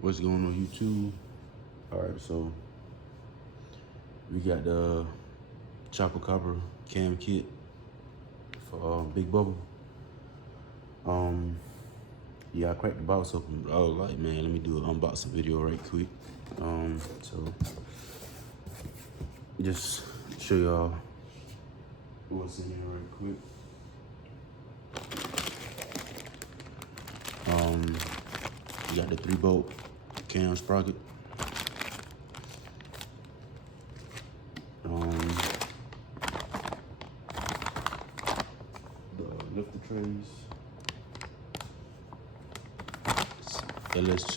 What's going on YouTube? All right, so we got the Chopacabra cam kit for Big Bubble. Yeah, I cracked the box open. I was like, man, let me do an unboxing video right quick. So just show y'all what's in here right quick. You got the 3-bolt cam sprocket. The lifter trays. LS2.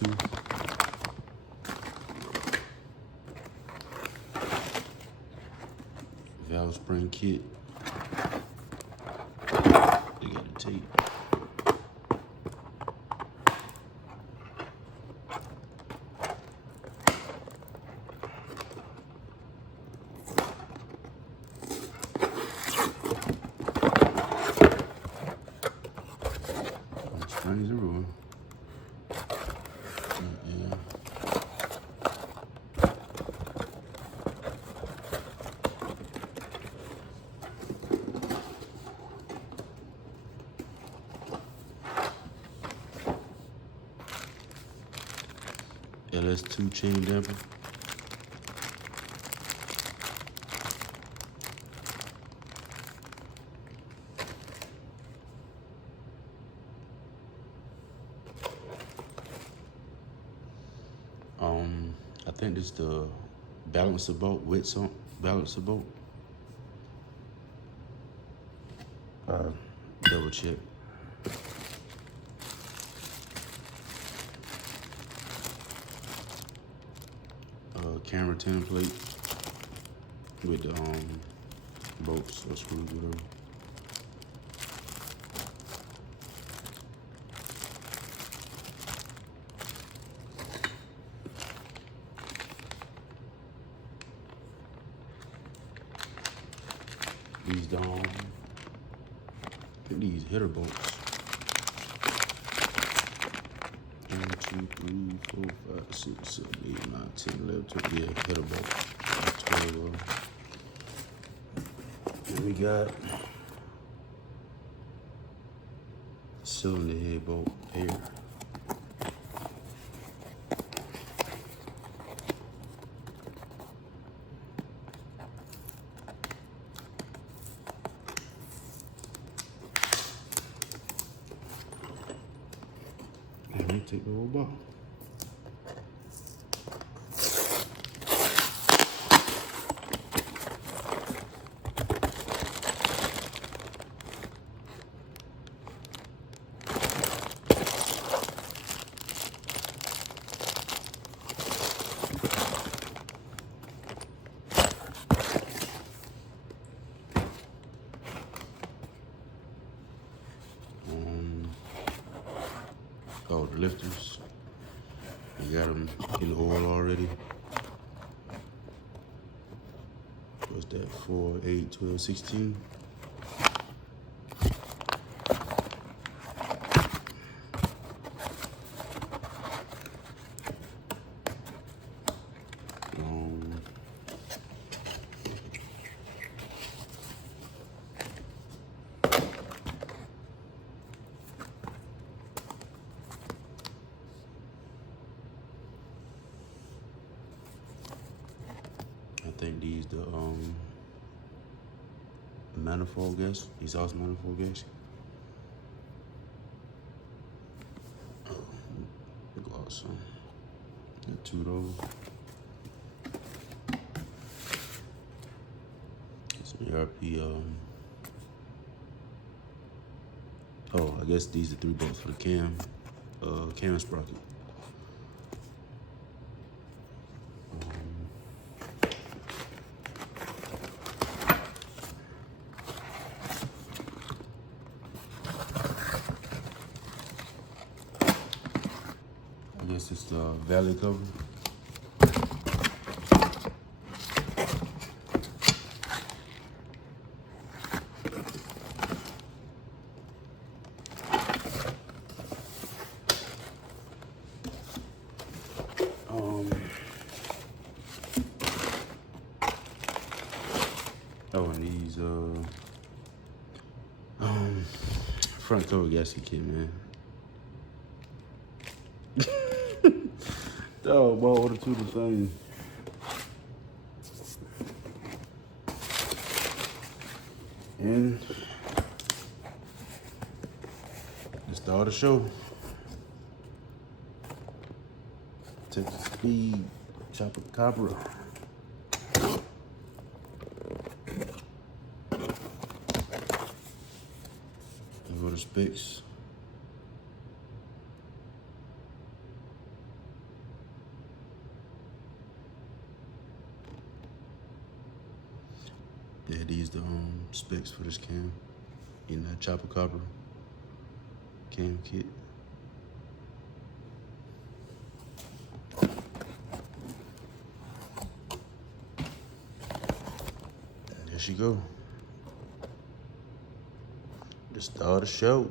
Valve spring kit. They got the tape. Springs are ruined. Yeah. LS2 chain damper. I think this is the balancer bolt, balancer bolt. Double check. Camera template with the bolts or screws, whatever. These I think these header bolts. 1, 2, 3, 4, 5, 6, 7, 8, 9, 10, 11, 12. Yeah, header bolt. 12. And we got cylinder head bolt here. And they take the whole box. Oh, the lifters. We got them in oil already. What's that? 4, 8, 12, 16. I think these the manifold gas, exhaust manifold gas. Gloss on. Got 2 of those. Some ERP. Oh, I guess these are 3 bolts for the cam sprocket. I guess it's the valley cover. these front cover gasket kit, man. Dog, boy, order two of the things. And let's start the show. Texas Speed, Chopacabra. Go to specs. Yeah, these the specs for this cam in that Chopacabra cam kit. There she go. Just start the show.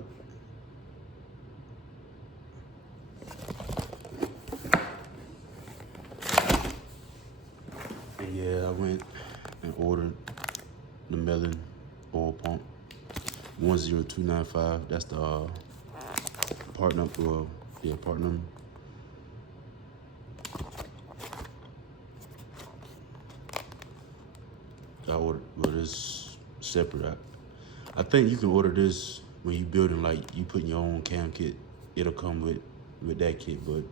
And yeah, I went and ordered the Melon oil pump 10295. That's the part number. Well, yeah, part number. I ordered, well, this separate. I think you can order this when you building, like you putting your own cam kit. It'll come with that kit, but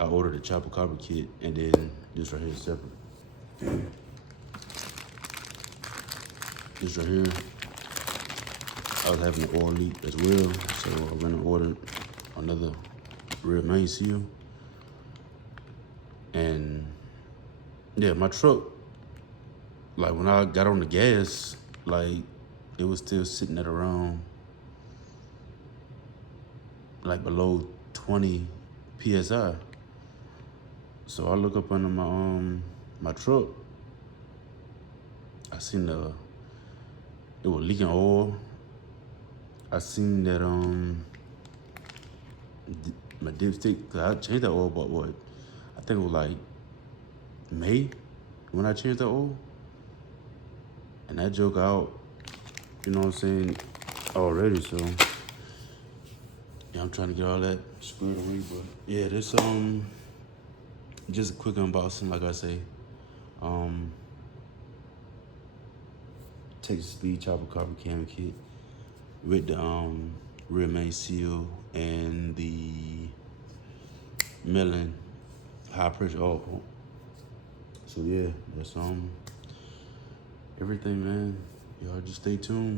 I ordered the Chopacabra kit and then this right here is separate. This right here, I was having an oil leak as well, so I went and ordered another rear main seal. And yeah, my truck, like when I got on the gas, like it was still sitting at around like below 20 PSI. So I look up under my truck, I seen it was leaking oil. I seen that my dipstick, cause I changed that oil, but what, I think it was like May when I changed that oil. And that joke out, you know what I'm saying, already, so yeah, I'm trying to get all that squared away. But yeah, this just a quick unboxing, like I say. Texas Speed Chopacabra cam kit with the rear main seal and the Melon high pressure oil pump. So yeah, that's everything, man. Y'all just stay tuned.